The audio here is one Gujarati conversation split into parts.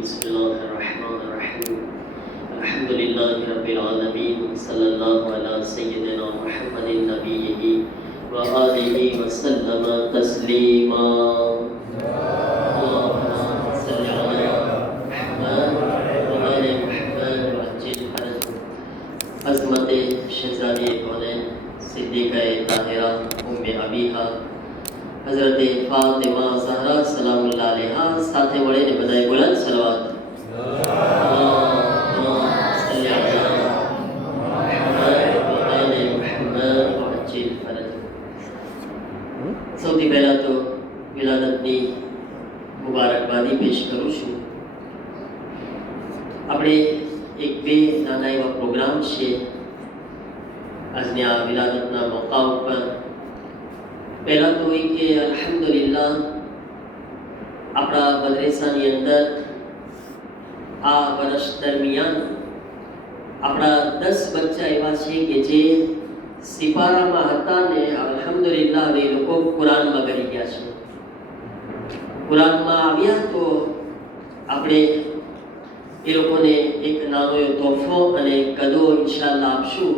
بسم الله الرحمن الرحيم الحمد لله رب العالمين صلى الله على سيدنا محمد نبيه وآله وسلم تسليما اللهم صل على محمد وآل محمد وعجل فرجه عظمت شہزادی کونین صدیقہ طاہرہ ام ابیہا حضرت فاطمہ زہرا سلام اللہ علیہا ساتھے وڑے نے بدائے بلند صلوات સૌથી પહેલા તો વિલાદતની મુબારકબાદી પેશ કરું છું. આપણે એક બે નાના એવા પ્રોગ્રામ છે આજની આ વિલાદતના મોકા ઉપર. પહેલા તો એ કે અલ્હમ્દુલિલ્લાહ આપણા મદ્રેસાની અંદર આ વર્ષ દરમિયાન આપણા 10 બચ્ચા એવા છે કે જે સિપારામાં હતા ને અલ્હમ્દુલિલ્લાહ એ લોકો કુરાનમાં ગરી ગયા છે. કુરાનમાં આવ્યા તો આપણે એ લોકોને એક નાનો એવો તોહફો અને કદો ઇન્શાઅલ્લાહ આપશું.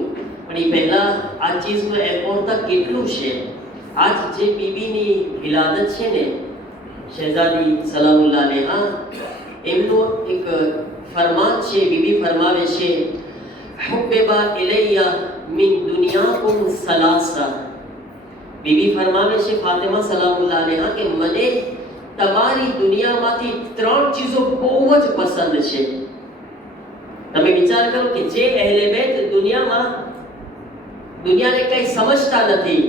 પણ એ પહેલા આ ચીજનું એપોર્તા કેટલું છે. આજ જે બીબીની વિલાદત છે ને શહેજાદી સલામુલ્લાહ અલૈહા, એમનો એક ફરમાન છે. બીબી ફરમાવે છે હુબ્બિબા ઇલૈયા મિન દુનિયાકુમ સલાસા. બીબી ફરમાવે છે ફાતિમા સલામુલ્લાહ અલૈહા કે મને તમારી દુનિયામાંથી 3 ચીજો બહુ જ પસંદ છે. તમે વિચાર કરો કે જે અહેલે બેત દુનિયાને કઈ સમજતા નથી,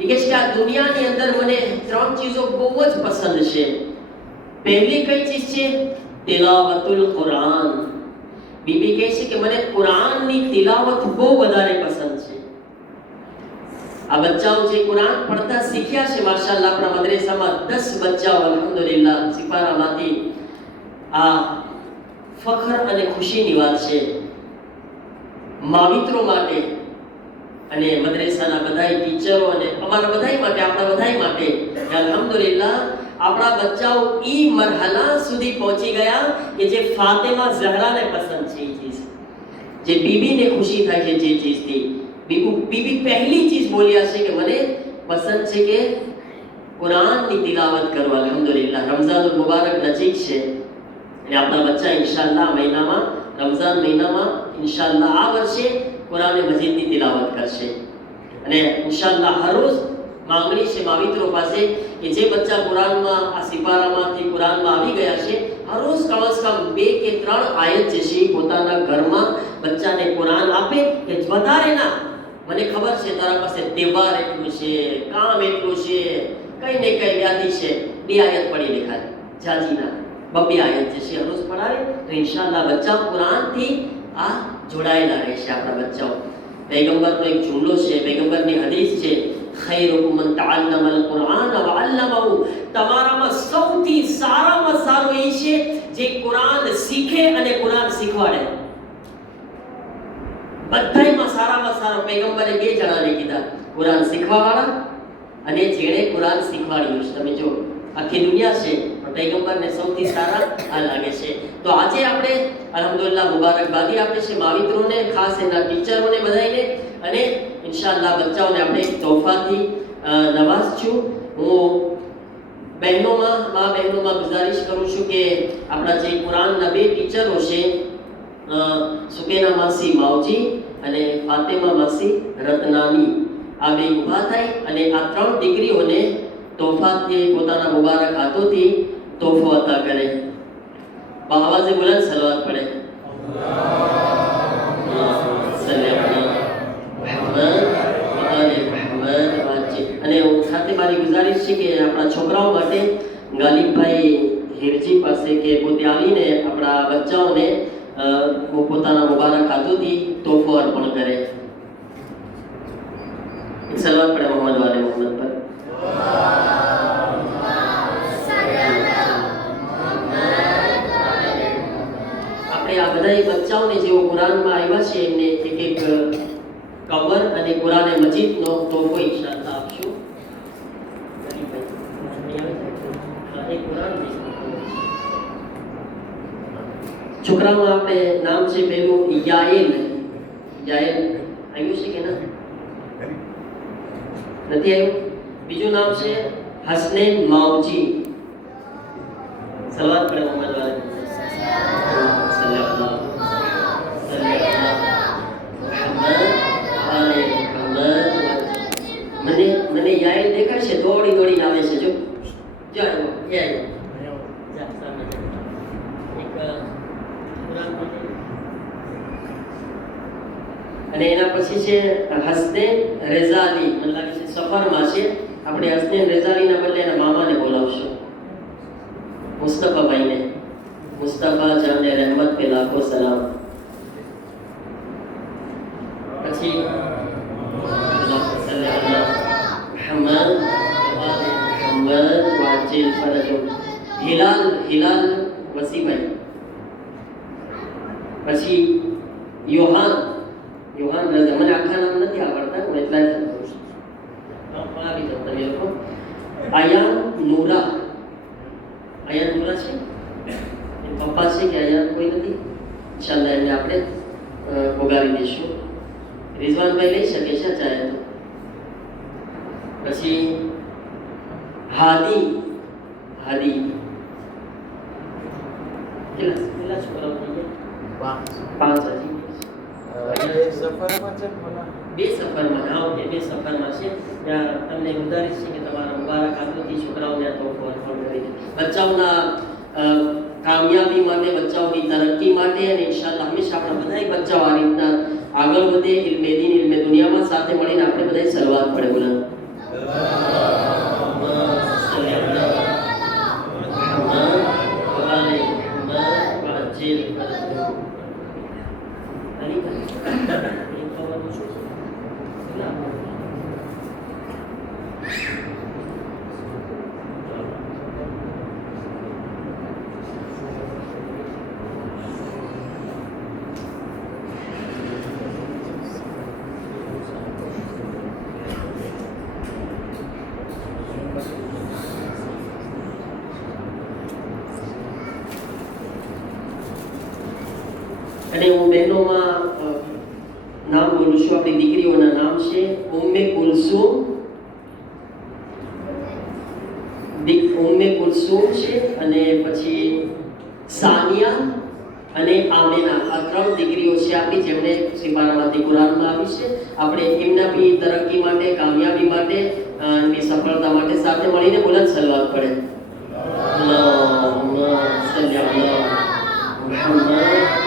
એ કે છે આ દુનિયાની અંદર મને 3 ચીજો બહુ જ પસંદ છે. પહેલી કઈ ચીજ છે? તિલાવતુલ કુરાન. બીબી કહે છે કે મને કુરાનની તિલાવત બહુ વધારે પસંદ છે. આ બચ્ચાઓ જે કુરાન પડતા શીખ્યા છે માશાઅલ્લાહ, આપણા મદ્રેસામાં 10 બચ્ચાઓ અલ્હમ્દુલિલ્લાહ સિપારામાંથી. આ ફખર અને ખુશીની વાત છે માવિત્રો માટે અને મદ્રેસાના બધાય ટીચરો અને અમારા બધાય માટે, આપણા બધાય માટે. અલ્હમ્દુલિલ્લાહ આપણા બચ્ચાઓ ઈ મરહલા સુધી પહોંચી ગયા કે જે ફાતિમા ઝહરાને પસંદ છે. એ ચીજ જે બીબીને ખુશી થાય છે જે ચીજથી. બીબી પહેલી ચીજ બોલ્યા છે કે મને પસંદ છે કે કુરાનની તિલાવત કરો. અલ્હમ્દુલિલ્લાહ રમઝાનુલ મુબારક નજીક છે અને આપણા બચ્ચા ઇન્શાઅલ્લાહ મહિનામાં, રમઝાન મહિનામાં ઇન્શાઅલ્લાહ આ વર્ષે કુરાને મજીદની તિલાવત કરશે. અને ઇન્શાઅલ્લાહ હર રોજ માંગણી છે માવિત્રો પાસે કે જે બચ્ચા કુરાનમાં આ સિપારામાંથી કુરાનમાં આવી ગયા છે, હર રોજ કમ 2 કે 3 આયત જે છે પોતાના ઘરમાં બચ્ચાને કુરાન આપે. કે વધારે ના, મને ખબર છે તારા પાસે તહેવાર એટલું છે, કામ એટલું છે, કઈ ને કઈ વ્યાધિ છે, 2 આયત પડી દેખાય જાજી ના 2 આયત જે છે હર રોજ પડાવે તો ઇન્શાઅલ્લાહ બચ્ચા કુરાનથી આ જોડાયેલા રહેશે. આપણા બચ્ચાઓ પૈગંબરનો એક જુમલો છે, પૈગંબરની હદીસ છે ખૈરુકુમ મન તઅલ્લમલ કુરઆન વ અલ્લમહુ. તમારામાં સૌથી સારામાં સારો એ છે જે કુરાન શીખે અને કુરાન શીખવાડે. બધાયમાં સારામાં સારો પૈગંબરે 2 જણાને કીધા, કુરાન શીખવાવાળા અને જેણે કુરાન શીખવાડ્યું છે. તમે જો આખી દુનિયા છે પણ પૈગંબરને સૌથી સારા આ લાગે છે. તો આજે આપણે અલ્હમ્દુલિલ્લાહ મુબારકબાદી આપે છે માવિત્રોને, ખાસ એના ટીચરોને બધાયને, અને ઇન્શાઅલ્લાહ બચ્ચાઓને આપણે એક તોહફાથી નવાઝશું. હું બહેનોમાં ગુજારિશ કરું છું કે આપણા જે કુરાનના 2 ટીચરો છે સુકેના માસી માવજી અને ફાતિમા માસી રત્નાની, આ 2 ઊભા થાય અને આ 3 દીકરીઓને તોહફાથી પોતાના મુબારક હાથોથી તોહફો અતા કરે. આવાજે બુલંદ સલવાત પડે. અને હું સાથે મારી ગુજારિશ છે કે આપણા છોકરાઓ માટે ગાલિબભાઈ હિરજી પાસે કે પોતે આવીને આપણા બચ્ચાઓને પોતાના મુબારક હાથોથી તોહફો અર્પણ કરે. એક સલવાત પડે મોહમ્મદ વાલે મોહમ્મદ પર. આપણે આ બધા બચ્ચાઓને જેઓ કુરાનમાં આવ્યા છે એમને એક કવર અને કુરાને મજીદનો તોહફો ઇન્શાઅલ્લાહ આપશું. એક કુરાન છોકરામાં આપણે નામ છે પહેલું યાયેલ. યાયેલ આવ્યું છે કે ના? નથી આવ્યું. બીજું નામ છે હસનૈન માઉજી. સલાવત પડે મોહમ્મદ વાલે મને યાયેલ દેખાય છે, દોડી દોડીને આવે છે. જો જો આવ્યો, એ આવ્યો. જા સામે એક કુરાન પઢે. અને એના પછી છે હસનૈન રેઝાલી. મને લાગે છે સફરમાં છે. આપણે હસનૈન રેઝાલીના બદલે એના મામાને બોલાવશું, મુસ્તફાભાઈને. મુસ્તફા જાને રહેમત પે લાખો સલામ. પછી હિલાલ હિલાલ વસીભાઈ. પછી યોહાન યોહાન રઝા. મને આખા નામ નથી આવડતા, હું એટલા જ કહું છું. આવી જાઓ તમે લોકો. આયાન નૂરા. આયાન નૂરા છે, એ પપ્પા છે કે આયાન કોઈ નથી? ઇન્શાલ્લાહ એને આપણે પોગાવી દઈશું. રિઝવાનભાઈ લઈ શકે છે ચાહે તો. પછી હાદી. હાદી કેટલા છોકરાઓ થઈ ગયા? 5 હજી. બે સફરમાં. હા, ઓકે, બે સફરમાં છે. ત્યાં તમને ગુજારિશ છે કે તમારા મુબારક હાથોથી છોકરાઓને આ તોફો અર્પણ કરી છે. બચ્ચાઓના કામયાબી માટે, બચ્ચાઓની તરક્કી માટે, અને ઇન્શાલ્લાહ હંમેશા આપણા બધાય બચ્ચાઓ આ રીતના આગળ વધે, ઇલ્મે દીન ઇલ્મે દુનિયામાં સાથે મળીને આપણે બધાય સલવાત પડે. બોલો અને હું બહેનોમાં નામ બોલું છું. આપણી દીકરીઓના નામ છે ઉમ્મે કુલસુમ. ઉમ્મે કુલસુમ છે, અને પછી સાનિયા અને આમેના. આ 3 દીકરીઓ છે આપણી, જેમને સિપારામાંથી કુરાનમાં આવી છે. આપણે એમના બી તરક્કી માટે, કામયાબી માટે, એમની સફળતા માટે સાથે મળીને બુલંદ સલવાત પડે. અલ્લાહુમ્મા સલ્લી અલા મુહમ્મદ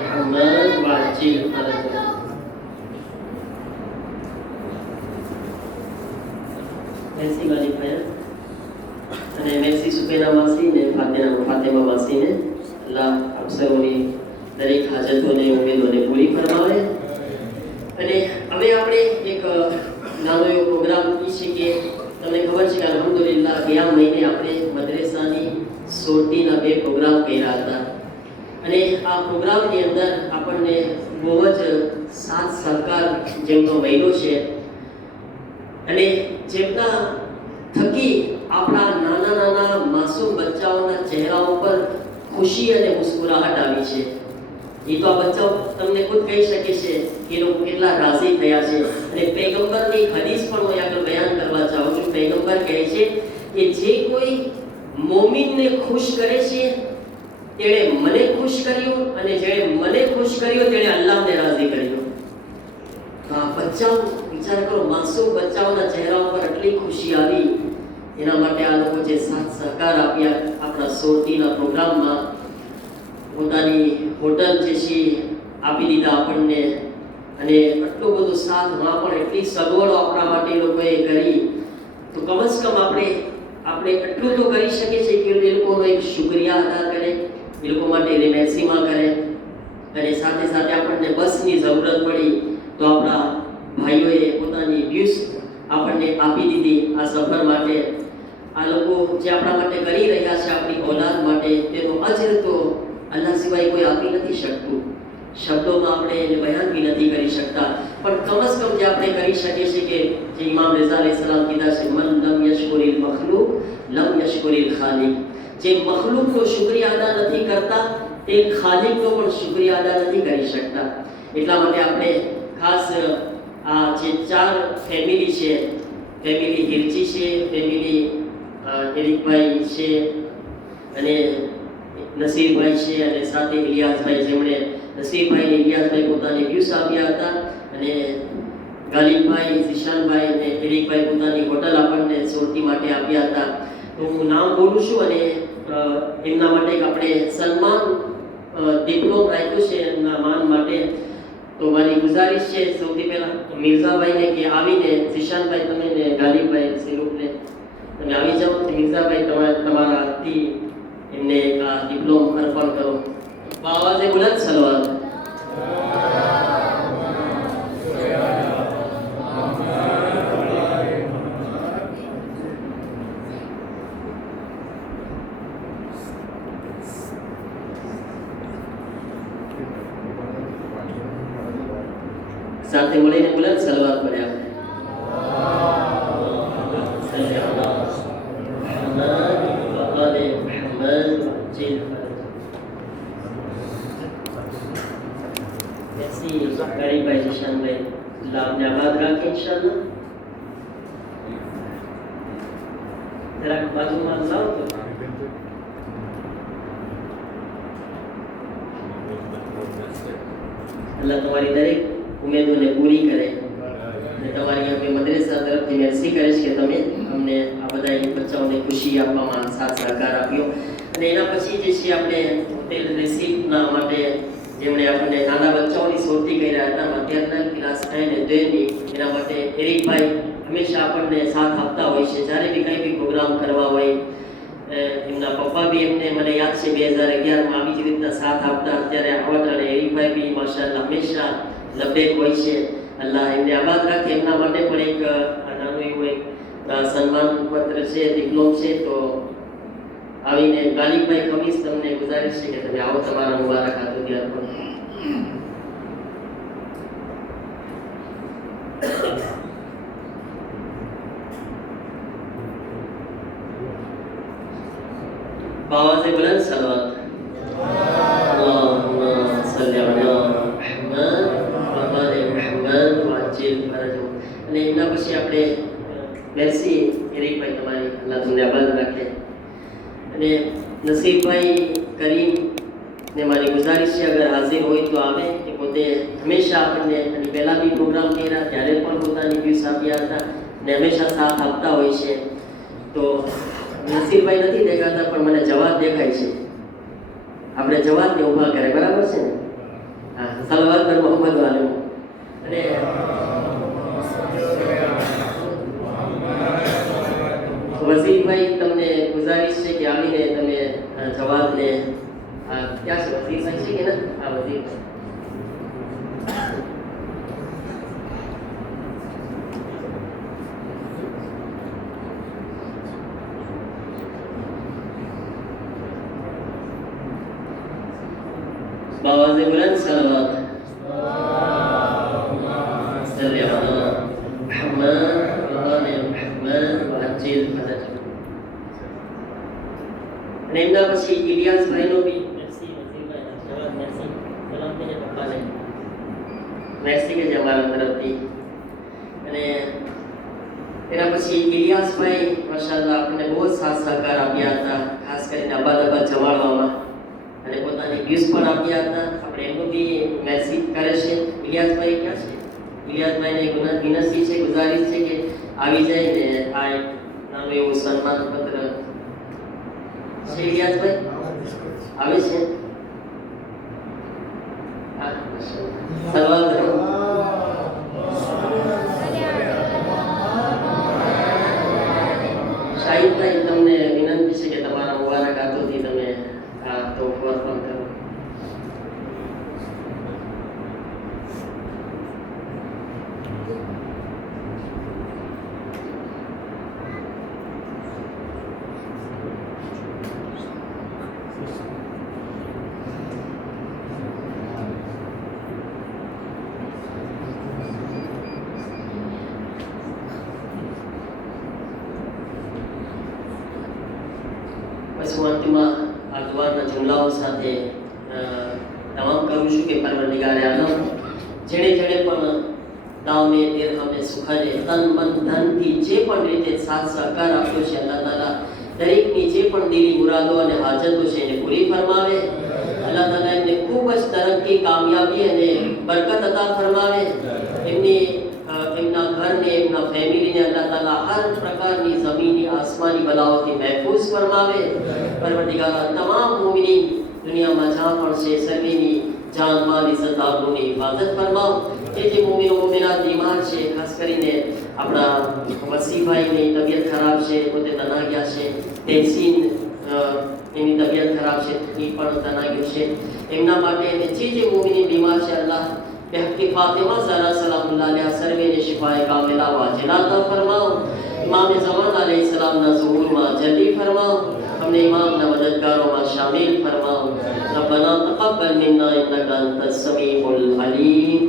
محمد وعجل فرجه. મેસી વાલી ભાઈ અને મેસી સુબેના માસી ને ફાતિમા માસી ને અલ્લાહ અક્ષરોની દરેક હાજતોને, ઉમેદોને પૂરી ફરમાવે. અને હવે આપણે એક નાનો એવો પ્રોગ્રામ છે કે તમને ખબર છે કે અલ્હમ્દુલિલ્લાહ ગયા મહિને આપણે મદ્રેસાની સોટીના 2 પ્રોગ્રામ કર્યા હતા. અને આ પ્રોગ્રામની અંદર આપણને બહુ જ સાથ સહકાર જેમનો મળ્યો છે, અને જેમના થકી આપણા નાના નાના માસૂમ બચ્ચાઓના ચહેરા ઉપર ખુશી અને મુસ્કુરાહટ આવી છે. એ તો આ બચ્ચાઓ તમને ખુદ કહી શકે છે કે એ લોકો કેટલા રાજી થયા છે. અને પૈગંબરની હદીસ પણ હું આગળ બયાન કરવા ચાહું છું. પૈગંબર કહે છે કે જે કોઈ મોમિનને ખુશ કરે છે તેણે મને ખુશ કર્યો, અને જેણે મને ખુશ કર્યો તેણે અલ્લાહને રાજી કર્યો. આ બચ્ચાઓ વિચાર કરો, માસૂમ બચ્ચાઓના ચહેરા ઉપર આટલી ખુશી આવી. એના માટે આ લોકો જે સાથ સહકાર આપ્યા આપણા સોટીના પ્રોગ્રામમાં, પોતાની હોટલ જે છે આપી દીધા આપણને, અને આટલું બધું સાથ, માં પણ એટલી સગવડો આપણા માટે એ લોકોએ કરી. તો કમસે કમ આપણે એટલું તો કરી શકીએ છીએ કે એ લોકોનો એક શુક્રિયા અદા કરે, એ લોકો માટે રિમેક્સીમાં કરે. અને સાથે સાથે આપણને બસની જરૂરત પડી તો આપણા ભાઈઓએ પોતાની ડ્યુસ આપણને આપી દીધી આ સફર માટે. આ લોકો જે આપણા માટે કરી રહ્યા છે, આપણી ઓલાદ માટે, તેનો અજર તો અલ્લાહ સિવાય કોઈ આપી નથી શકતું. શબ્દોમાં આપણે એને બયાન બી નથી કરી શકતા. પણ કમસે કમ જે આપણે કરી શકીએ છીએ કે જે ઇમામ રઝા અલૈહિસ્સલામ કીધા છે, મન લમ યશકુરિલ મખલુક લમ યશકુરિલ ખાલિક. જે મખલૂકનો શુક્રિયા અદા નથી કરતા તે ખાલિકનો પણ શુક્રિયા અદા નથી કરી શકતા. એટલા માટે આપણે ખાસ આ જે 4 ફેમિલી છે, ફેમિલી હિરચી છે, ફેમિલી એરિકભાઈ છે અને નસીરભાઈ છે અને સાથે ઇલિયાસભાઈ, જેમણે નસીરભાઈ અને ઇલિયાસભાઈ પોતાની વ્યૂઝ આપ્યા હતા અને ગાલિબભાઈ, ઝિશાનભાઈ અને એરિકભાઈ પોતાની હોટલ આપણને સોરતી માટે આપ્યા હતા. તો હું નામ બોલું છું અને એમના માટે આપણે સન્માન ડિપ્લોમ રાખ્યું છે એમના માન માટે. તો મારી ગુજારિશ છે સૌથી પહેલા મિર્ઝાભાઈને કે આવીને ઝિશાનભાઈ તમે ને ગાલિબભાઈ સિલુકને તમે આવી જાઓ. મિર્ઝાભાઈ તમારા હાથથી એમને આ ડિપ્લોમ અર્પણ કરો. આવાજે બુલંદ સલવાત. સાથે મળીને બુલંદ સલવાત પડ્યા. ગરીબભાઈ ઝિશાનભાઈ લાભને આબાદ રાખે ઇન્શાઅલ્લાહ. જરાક બાજુમાં લાવો તો અલ્લાહ તમારી દરેક ઉમેદોને પૂરી કરે અને તમારી આપણે મદ્રેસા તરફથી મેરસી કરીશ કે તમે અમને આ બધા બચ્ચાઓને ખુશી આપવામાં સાથ સહકાર આપ્યો. અને એના પછી જે છે આપણે હોટેલ રિસીપ્ટના માટે જેમણે આપણને નાના બચ્ચાઓની સોરતી કર્યા હતા મધ્યાહન ક્લાસ 9 અને 2ની, એના માટે એરિકભાઈ હંમેશા આપણને સાથ આપતા હોય છે. જ્યારે બી કંઈ બી પ્રોગ્રામ કરવા હોય, એમના પપ્પા બી એમને મને યાદ છે 2011માં આવી જ રીતના સાથ આપતા. અત્યારે આવતા અને એરિકભાઈ બી માશાઅલ્લાહ હંમેશા લબેક હોય છે. અલ્લાહ એમને આબાદ રાખે. એમના માટે પણ એક નાનું એવું એક સન્માન પત્ર છે, ડિપ્લોમ છે. તો આવીને ગાલિબભાઈ ખમીસ તમને ગુજારિશ છે કે તમે આવો, તમારા મુબારક હાથોથી અર્પણ. बावाज़े बुलंद सलवात. अल्लाहुम्मा सल्ली अला मुहम्मद व आले मुहम्मद व अज्जिल फरजहुम. અને એના પછી આપણે મેરસી એરિકભાઈ તમારી અલ્લાહ તમને આબાદ રાખે. અને નસીરભાઈ કરીમ ને મારી ગુજારિશ છે અગર હાજર હોય તો આવે કે પોતે હંમેશા આપણને અને પહેલાં બી પ્રોગ્રામ કર્યા ત્યારે પણ પોતાની વ્યૂઝ આપ્યા હતા ને હંમેશા સાથ આપતા હોય છે. તો નસીરભાઈ નથી દેખાતા પણ મને જવાબ દેખાય છે. આપણે જવાબને ઊભા કરે, બરાબર છે ને? હા, સલવાત પર મોહમ્મદ વાલે. અને વઝીરભાઈ તમને ગુજારિશ છે કે આવીને તમે જવાબને ક્યાં છે વઝીરભાઈ છે કે ના? હા, વઝીરભાઈ. बावाज़े बुलंद सलवात. सल्ली अला मुहम्मद व आले मुहम्मद व अज्जिल फरजहुम. અને એમના પછી ઇલિયાસભાઈનો બી મેરસી વઝીરભાઈ જવાબ મેરસી સલામ કહેજે પપ્પાને, મેરસી કહેજે અમારા તરફથી. અને એના પછી ઇલિયાસભાઈ માશાઅલ્લાહ આપણને બહુ સાથ સહકાર આપ્યા હતા, ખાસ કરીને અબાદ જમાડવામાં અને પોતાની વ્યૂઝ પણ આપ્યા હતા. આપણે એમનું બી મેસેજ કરે છે. ઇલિયાસભાઈ ક્યાં છે? ઇલિયાસભાઈને વિનંતી છે, ગુજારિશ છે કે આવી જાય ને આ એક નાનું એવું સન્માન પત્ર છે. ઇલિયાસભાઈ આવે છે? હા, સલવાત શાહિદભાઈ તમને વિનંતી છે કે તમારા મુબારક હાથોથી તમે આ તોહફો અર્પણ કરો. બસ હું અંતમાં આ દુઆના જુમલાઓ સાથે તમામ કરું છું કે પરવરદિગારે આલમ જેણે જેણે પણ દામે દીર્ઘમે સુખને તન મન ધનથી જે પણ રીતે સાથ સહકાર આપ્યો છે અલ્લાહ તાલા દરેકની જે પણ દિલી મુરાદો અને હાજતો છે એને પૂરી ફરમાવે. અલ્લાહ તાલા એમને ખૂબ જ તરક્કી, કામયાબી અને બરકત અતા ફરમાવે. એમના ઘરને, એમના ફેમિલીને અલ્લાહ તાલા હર પ્રકારની જમીની આસમાની બલાઓથી મહેફૂઝ ફરમાવે. પરવરદિગાર તમામ મોમિનીન દુનિયામાં જ્યાં પણ છે સર્વેની જાન માલ ઇઝ્ઝત આબરૂની હિફાજત ફરમાવો. જે મોમિનો મોમિનાત બીમાર છે, ખાસ કરીને આપણા વસીભાઈની તબિયત ખરાબ છે, પોતે તના ગયા છે, તહેસીન એની તબિયત ખરાબ છે, એ પણ તના ગયો છે. એમના માટે જે મોમિની બીમાર છે અલ્લાહ બેહકી ફાતિમા ઝહરા સલામુલ્લાહ અલૈહા સર્વેને શિફાએ કામિલા વ અજલા અતા ફરમાવો. ઇમામ ज़मान अलैहिस्सलामના ઝુહૂરમાં જલ્દી ફરમાવો. हमने इमामના મદદગારોમાં શામિલ ફરમાવો. रब्बना तक़ब्बल मिन्ना इन्नका अंतस समीउल अलीम.